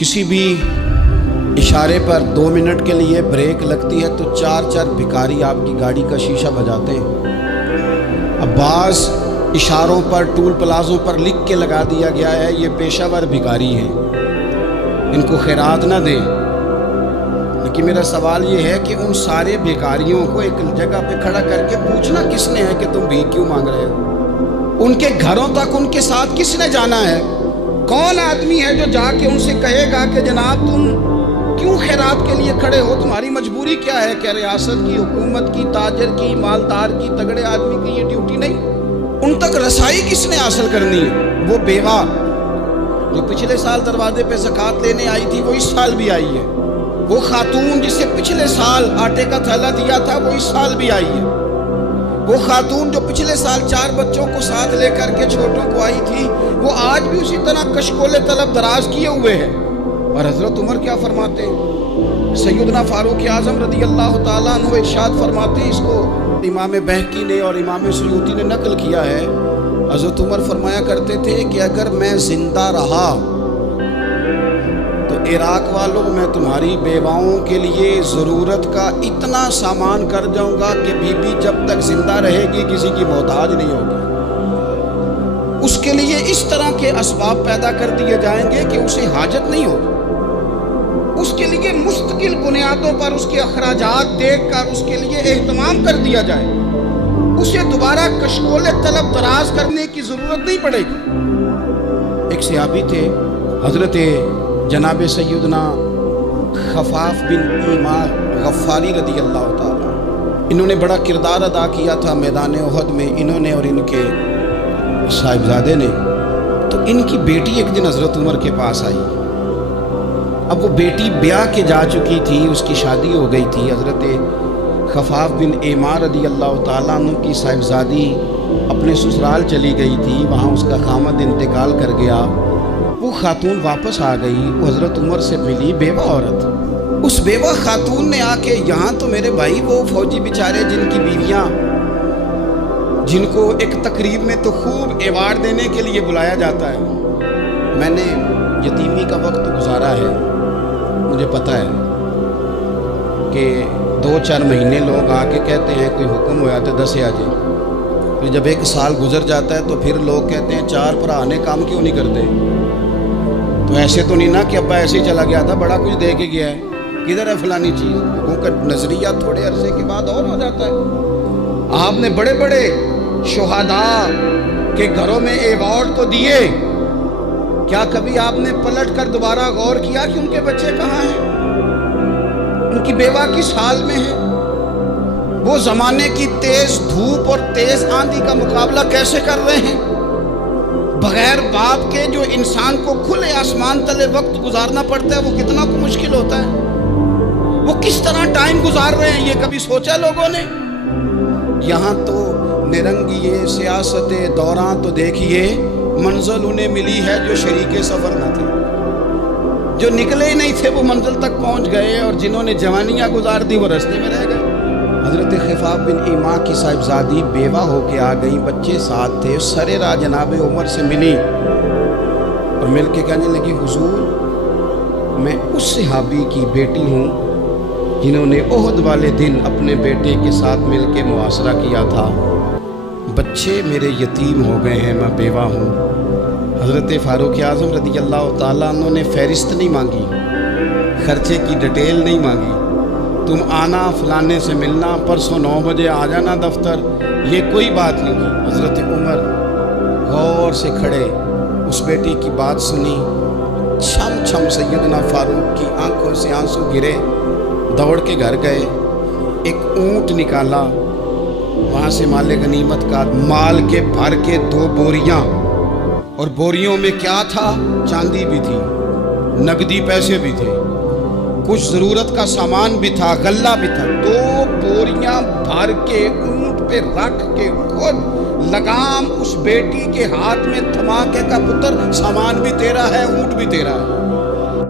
किसी भी इशारे पर 2 मिनट के लिए ब्रेक लगती है तो 4 भिखारी आपकी गाड़ी का शीशा बजाते हैं। अब बाज़ इशारों पर, टूल प्लाज़ों पर लिख के लगा दिया गया है ये पेशावर भिखारी हैं, इनको खैरात ना दें। लेकिन मेरा सवाल ये है कि उन सारे भिखारियों को एक जगह पे खड़ा करके पूछना किसने है कि तुम भीख क्यों मांग रहे हो? उनके घरों तक उनके साथ किसने जाना है? कौन आदमी है जो जाके उनसे कहेगा कि जनाब तुम क्यों खैरात के लिए खड़े हो, तुम्हारी मजबूरी क्या है? क्या रियासत की, हुकूमत की, ताजर की, मालदार की, तगड़े आदमी की ये ड्यूटी नहीं? उन तक रसाई किसने हासिल करनी है? वो बेवा जो पिछले साल दरवाजे पे ज़कात लेने आई थी वो इस साल भी आई है। वो खातून जिसे पिछले साल आटे का थैला दिया था वो इस साल भी आई है। वो खातून जो पिछले साल 4 बच्चों को साथ लेकर के छोटों को आई थी वो आज भी उसी तरह कशकोले तलब दराज किए हुए है। और हज़रत उमर क्या फरमाते हैं? सैयदना फारूक आज़म रज़ी अल्लाह ताला अन्हु इरशाद फरमाते हैं, इसको इमाम बहकी ने और इमाम सुयूती ने नकल किया है। हज़रत उमर फरमाया करते थे कि अगर मैं जिंदा रहा तो इराक वालों मैं तुम्हारी बेवाओं के लिए ज़रूरत का इतना सामान कर जाऊंगा कि बीबी जब तक जिंदा रहेगी किसी की मोहताज नहीं होगी। उसके लिए इस तरह के असबाब पैदा कर दिए जाएंगे कि उसे हाजत नहीं होगी। उसके लिए मुस्तकिल बुनियादों पर उसके अखराजात देख कर उसके लिए एहतमाम कर दिया जाए। उसे दोबारा कशकोले तलब दराज करने की ज़रूरत नहीं पड़ेगी। एक सहाबी थे हज़रत जनाब सैयदना खफाफ बिन ईमार गफ़ारी रज़ी अल्लाह ताला। इन्होंने बड़ा किरदार अदा किया था मैदान उहद में, इन्होंने और इनके साहिबजादे ने। तो इनकी बेटी एक दिन हज़रत उमर के पास आई। अब वो बेटी ब्याह के जा चुकी थी, उसकी शादी हो गई थी। हज़रत खफाफ बिन ईमार रज़ी अल्लाह ताला अन्हु की साहिबजादी अपने ससुराल चली गई थी, वहाँ उसका खामद इंतकाल कर गया। वो खातून वापस आ गई, वो हज़रत उमर से मिली, बेवा औरत। उस बेवा खातून ने आके यहाँ तो मेरे भाई वो फौजी बेचारे जिनकी बीवियाँ, जिनको एक तकरीब में तो खूब एवार्ड देने के लिए बुलाया जाता है। मैंने यतीमी का वक्त गुजारा है, मुझे पता है कि 2-4 महीने लोग आके कहते हैं कोई हुक्म होया तो 10 आ जाए। फिर जब 1 साल गुजर जाता है तो फिर लोग कहते हैं 4 भरा ने काम क्यों नहीं करते। तो ऐसे तो नहीं ना कि अब्बा ऐसे ही चला गया था, बड़ा कुछ दे के गया है, किधर है फलानी चीज़। उनका नज़रिया थोड़े अरसे के बाद और हो जाता है। आपने बड़े बड़े शुहदा के घरों में एवार्ड तो दिए, क्या कभी आपने पलट कर दोबारा गौर किया कि उनके बच्चे कहाँ हैं, उनकी बेवा किस हाल में है? वो ज़माने की तेज़ धूप और तेज़ आंधी का मुकाबला कैसे कर रहे हैं? बगैर बाप के जो इंसान को खुले आसमान तले वक्त गुजारना पड़ता है वो कितना मुश्किल होता है। वो किस तरह टाइम गुजार रहे हैं ये कभी सोचा लोगों ने? यहाँ तो निरंगी सियासत दौरान तो देखिए मंजिल उन्हें मिली है जो शरीके सफ़र न थे, जो निकले ही नहीं थे वो मंजिल तक पहुँच गए, और जिन्होंने जवानियाँ गुजार दी वो रास्ते में रह गए। हज़रत खफाफ बिन ईमा की साहिबजादी बेवा होके आ गई, बच्चे साथ थे, सरे राह जनाब उमर से मिली और मिल के कहने लगी, हुजूर मैं उस सहाबी की बेटी हूँ जिन्होंने ओहद वाले दिन अपने बेटे के साथ मिल के मुआसरा किया था। बच्चे मेरे यतीम हो गए हैं, मैं बेवा हूँ। हज़रत फारूक आज़म रज़ी अल्लाह ताला अन्हु ने फहरिस्त नहीं मांगी, खर्चे की डिटेल नहीं मांगी, तुम आना फलाने से मिलना, परसों 9 बजे आ जाना दफ्तर, ये कोई बात नहीं की। हज़रत उमर गौर से खड़े, उस बेटी की बात सुनी, छम छम सैयदना फारूक की आंखों से आंसू गिरे, दौड़ के घर गए, एक ऊंट निकाला, वहाँ से माले गनीमत का माल के भर के 2 बोरियाँ, और बोरियों में क्या था? चांदी भी थी, नकदी पैसे भी थे, कुछ ज़रूरत का सामान भी था, गल्ला भी था। 2 बोरियां भर के ऊंट पे रख के खुद लगाम उस बेटी के हाथ में थमा के का पुत्र सामान भी तेरा है, ऊंट भी तेरा है।